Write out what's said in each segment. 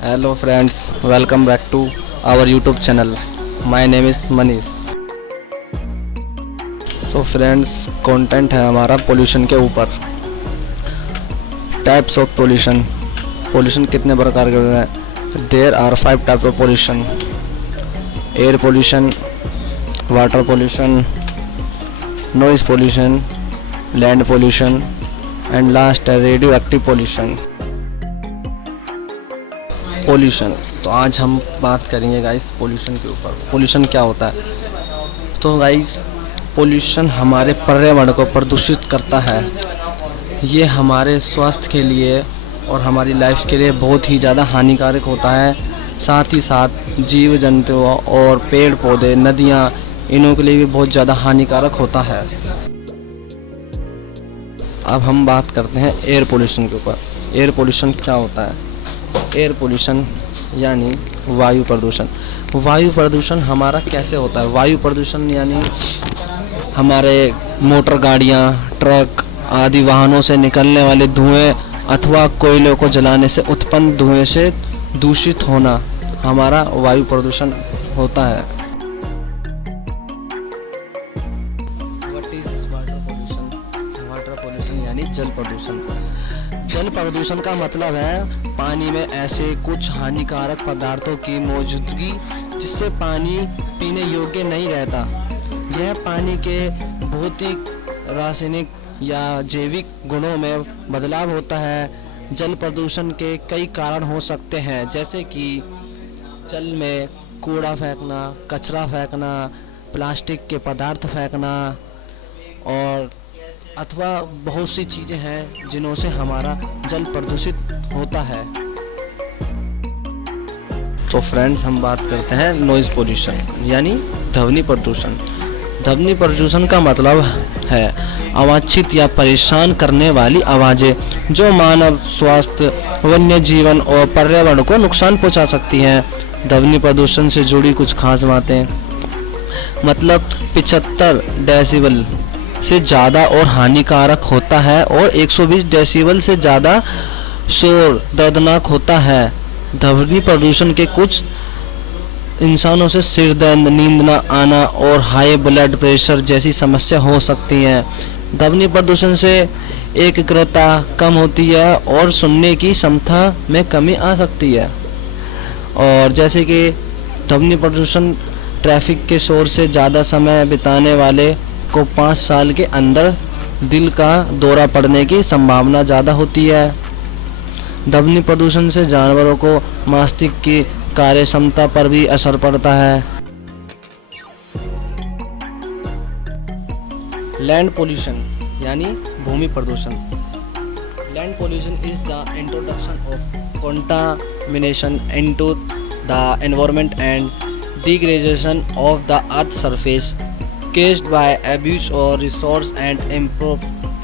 Hello friends, welcome back to our YouTube channel. My name is Manish. So friends, content है हमारा pollution के ऊपर। Types of pollution. Pollution कितने प्रकार के होते हैं? There are 5 types of pollution. Air pollution, water pollution, noise pollution, land pollution and last है रेडियो एक्टिव पोल्यूशन। पोल्यूशन, तो आज हम बात करेंगे गाइस पोल्यूशन के ऊपर। पोल्यूशन क्या होता है? तो गाइस पोल्यूशन हमारे पर्यावरण को प्रदूषित करता है। ये हमारे स्वास्थ्य के लिए और हमारी लाइफ के लिए बहुत ही ज़्यादा हानिकारक होता है। साथ ही साथ जीव जंतुओं और पेड़ पौधे, नदियाँ, इनों के लिए भी बहुत ज़्यादा हानिकारक होता है। अब हम बात करते हैं एयर पोल्यूशन के ऊपर। एयर पोल्यूशन क्या होता है? एयर पोल्यूशन यानी वायु प्रदूषण। वायु प्रदूषण हमारा कैसे होता है? वायु प्रदूषण यानी हमारे मोटर गाड़ियाँ, ट्रक आदि वाहनों से निकलने वाले धुएं अथवा कोयलों को जलाने से उत्पन्न धुएं से दूषित होना हमारा वायु प्रदूषण होता है। What is water pollution? Water pollution यानी जल प्रदूषण। जल प्रदूषण का मतलब है पानी में ऐसे कुछ हानिकारक पदार्थों की मौजूदगी जिससे पानी पीने योग्य नहीं रहता। यह पानी के भौतिक, रासायनिक या जैविक गुणों में बदलाव होता है। जल प्रदूषण के कई कारण हो सकते हैं, जैसे कि जल में कूड़ा फेंकना, कचरा फेंकना, प्लास्टिक के पदार्थ फेंकना और अथवा बहुत सी चीज़ें हैं जिन्हों से हमारा जल प्रदूषित होता है। तो फ्रेंड्स, हम बात करते हैं नॉइज़ पोल्यूशन यानी ध्वनि प्रदूषण। ध्वनि प्रदूषण का मतलब है अवांछित या परेशान करने वाली आवाज़ें जो मानव स्वास्थ्य, वन्य जीवन और पर्यावरण को नुकसान पहुंचा सकती हैं। ध्वनि प्रदूषण से जुड़ी कुछ खास बातें, मतलब 75 डेसिबल से ज़्यादा और हानिकारक होता है और 120 डेसिबल से ज़्यादा शोर दर्दनाक होता है। ध्वनि प्रदूषण के कुछ इंसानों से सिर दर्द, नींद न आना और हाई ब्लड प्रेशर जैसी समस्या हो सकती हैं। ध्वनि प्रदूषण से एकाग्रता कम होती है और सुनने की क्षमता में कमी आ सकती है। और जैसे कि ध्वनि प्रदूषण ट्रैफिक के शोर से ज़्यादा समय बिताने वाले को 5 साल के अंदर दिल का दौरा पड़ने की संभावना ज़्यादा होती है। ध्वनि प्रदूषण से जानवरों को मस्तिष्क की कार्य क्षमता पर भी असर पड़ता है। लैंड पोल्यूशन यानी भूमि प्रदूषण। Land pollution is the introduction of contamination into the environment and degradation of the earth surface caused by abuse or resource and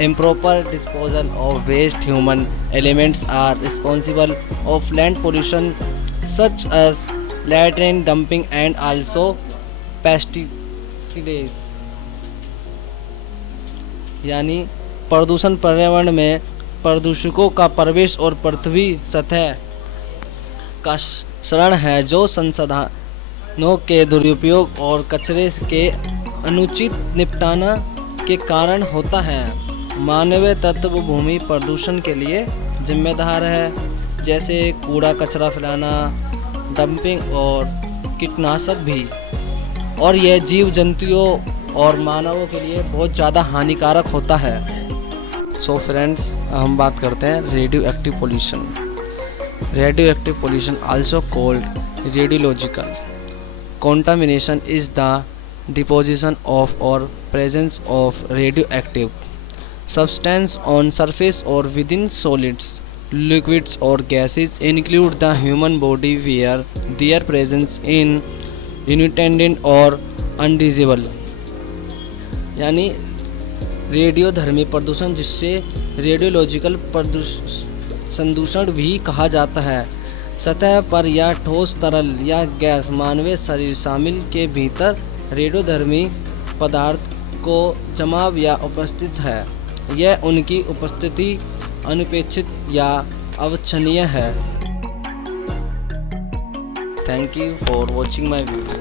improper disposal of waste. Human elements are responsible of land pollution such as latrine dumping and also pesticides। यानी प्रदूषण पर्यावरण में प्रदूषकों का प्रवेश और पृथ्वी सतह का क्षरण है जो संसाधनों के दुरुपयोग और कचरे के अनुचित निपटाना के कारण होता है। मानवीय तत्व भूमि प्रदूषण के लिए जिम्मेदार है, जैसे कूड़ा कचरा फैलाना, डंपिंग और कीटनाशक भी, और यह जीव जंतुओं और मानवों के लिए बहुत ज़्यादा हानिकारक होता है। सो फ्रेंड्स, हम बात करते हैं radio active pollution. Radio active pollution also called radiological contamination is the deposition of or presence of radioactive substance on surface or within solids, liquids or gases include the human body where their presence in unintended or undesirable। यानी रेडियोधर्मी प्रदूषण, जिससे radiological संदूषण भी कहा जाता है, सतह पर या ठोस, तरल या गैस मानवीय शरीर शामिल के भीतर रेडियोधर्मी पदार्थ को जमाव या उपस्थित है। यह उनकी उपस्थिति अनुपेक्षित या अवांछनीय है। Thank you for watching my video.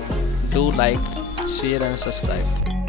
Do like, share and subscribe.